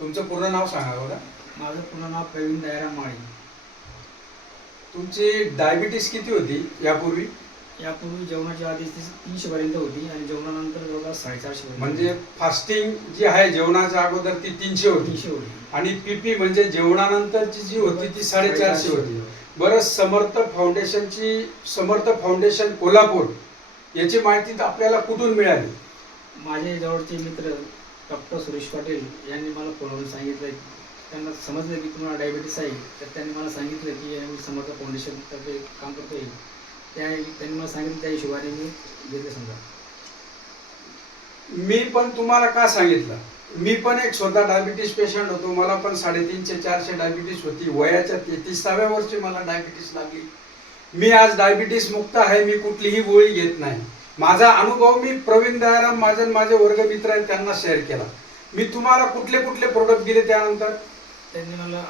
तुमचं पूर्ण नाव सांगा बरं. माझं पूर्ण नाव प्रवीण दयाराम माळी. तुमची डायबिटीस किती होती यापूर्वी? यापूर्वी जेवणाच्या आधी 300 पर्यंत होती आणि जेवणानंतर जवळपास 450 म्हणजे फास्टिंग जी आहे जेवणाच्या अगोदर ती 300 होती 300 होती आणि पीपी म्हणजे जेवणानंतरची जी होती ती 450 होती. बरं, समर्थ फाउंडेशन कोल्हापूर याची माहिती आपल्याला कुठून मिळाली? माझे जवळचे मित्र डॉक्टर सुरेश पाटील यांनी मला फोनवरून सांगितलं. त्यांना समजलं की तुम्हाला डायबिटीस आहे, तर त्यांनी मला सांगितलं की आम्ही समर्थ फाउंडेशनतर्फे काम करतोय. त्यांनी मला सांगितलं, त्या हिशोबाने मी घेतले. समजा मी पण तुम्हाला का सांगितलं, मी पण एक स्वतः डायबिटीस पेशंट होतो. मला पण 350-400 डायबिटीस होती. वयाच्या 33व्या वर्षी मला डायबिटीस लागली. मी आज डायबिटीस मुक्त आहे. मी कुठलीही गोळी घेत नाही. माझा अनुभव मी प्रवीण दयाराम महाजन माझे वर्गमित्र आहेत त्यांना शेअर केला. मी तुम्हाला कुठले कुठले प्रोडक्ट दिले त्यानंतर? त्यांनी मला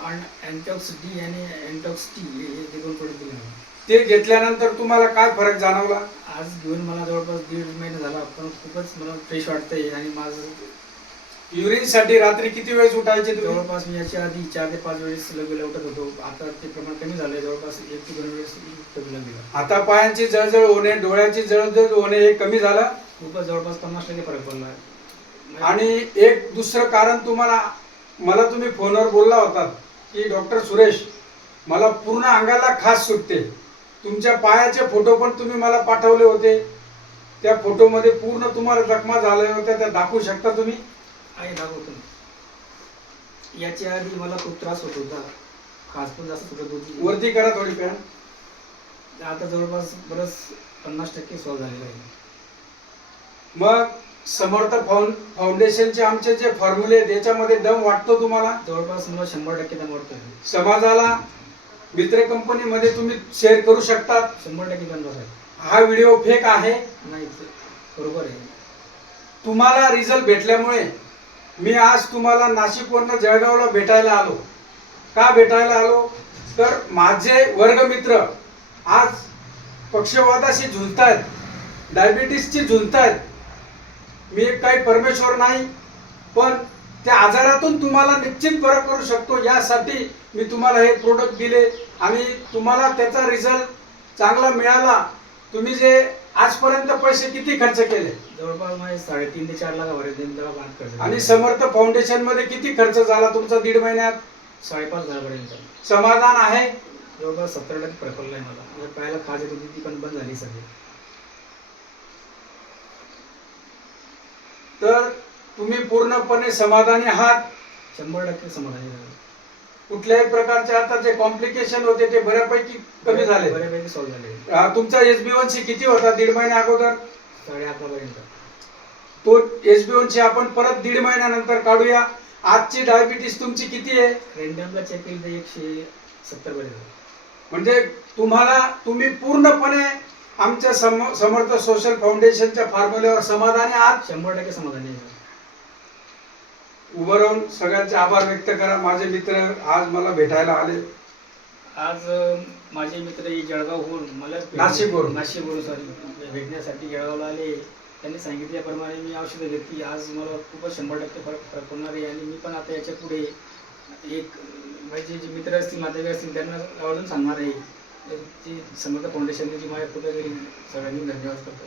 अँटॉक्स डी आणि अँटॉक्स टी हे दोन प्रोडक्ट दिले. ते घेतल्यानंतर तुम्हाला काय फरक जाणवला? आज घेऊन मला जवळपास 1.5 महिना झाला, पण खूपच मला फ्रेश वाटतंय. आणि माझं युरिनसाठी रात्री किती वेळेस उठायचे? जवळपास मी याच्या आधी 4 ते 5 वेळेस लगेच उठत होतो. आता ते प्रमाण कमी झालंय, जवळपास 1 ते 2 वेळेस कमी लागेल. आता पायांची जळजळ होणे, डोळ्याची जळजळ होणे हे कमी झालं. खूपच जवळपास 50% फरक पडला. आणि एक दुसरं कारण मला तुम्ही फोनवर बोलला होता की डॉक्टर सुरेश, मला पूर्ण अंगाला खाज सुटते. तुमच्या पायाचे फोटो पण तुम्ही मला पाठवले होते. त्या फोटोमध्ये पूर्ण तुम्हाला जखमा झाल्या होत्या, त्या दाखवू शकता तुम्ही? आहे, दाखवतो. याच्या आधी मला खूप त्रास होत होता, खाज पण जास्त सुटत होती. वरती करा थोडी पॅन. आता जवळपास बरंच 50% सॉल्व झालेलं आहे. मग समर्थ फाउंडेशनचे आमचे जे फॉर्म्युले आहेत याच्यामध्ये दम वाटतो तुम्हाला? जवळपास मला 100% दम वाटतोय. समाजाला मित्र कंपनीमध्ये तुम्ही शेअर करू शकता. 100% दम आहे. हा व्हिडिओ फेक आहे? नाही, बरोबर आहे. तुम्हाला रिझल्ट भेटल्यामुळे मी आज तुम्हाला नाशिकवरनं जळगावला भेटायला आलो. का भेटायला आलो? तर माझे वर्गमित्र आज पक्षवाताशी झुंजतायत, डायबिटीसची झुंजतायत. मी काही परमेश्वर नाही, पण त्या आजारातून तुम्हाला निश्चित फरक करू शकतो यासाठी मी तुम्हाला हे प्रोडक्ट दिले आणि तुम्हाला त्याचा रिझल्ट चांगला मिळाला. तुम्ही जे आजपर्यंत पैसे किती खर्च केले? जवळपास माझे 3.5 ते 4 लाखापर्यंत खर्च. आणि समर्थ फाउंडेशन मध्ये किती खर्च झाला तुमचा 1.5 महिन्यात? 5.5 पर्यंत. समाधान आहे? जवळपास 70% फरक पडलाय मला. पायाला खाज येत होती, ती पण बंद झाली सगळी. तर तुम्ही पूर्णपणे समाधानी आहात? 100% समाधानी झालो. कुठल्याही प्रकारचे आता जे कॉम्प्लिकेशन होते ते बऱ्यापैकी कमी झाले? बऱ्यापैकी सॉल्व झाले. तुमचा SB1C किती होता 1.5 महिन्या अगोदर? 11.5 पर्यंत. तो SB1C आपण परत 1.5 महिन्यानंतर काढूया. आजची डायबिटीस तुमची किती आहे? रँडमला चेक केली तर 170 पर्यंत. म्हणजे तुम्ही पूर्णपणे आमच्या समर्थ सोशल फाउंडेशनच्या फॉर्म्युल्यावर समाधानी आहात? 100% समाधानी आहे. उभं राहून सगळ्यांचे आभार व्यक्त करा. माझे मित्र आज मला भेटायला आले. आज माझे मित्र जळगावहून मला नाशिकवरून सॉरी भेटण्यासाठी जळगावला आले. त्यांनी सांगितल्याप्रमाणे मी औषधं घेतली. आज मला खूपच 100% फरक पडणार आहे. आणि मी पण आता याच्या पुढे एक माझे जे मित्र असतील, नातेवाईक असतील, त्यांना आवर्जून सांगणार आहे. ती समर्थ फाउंडेशनने जी माझ्या कुठेतरी सगळ्यांनी धन्यवाद करतो.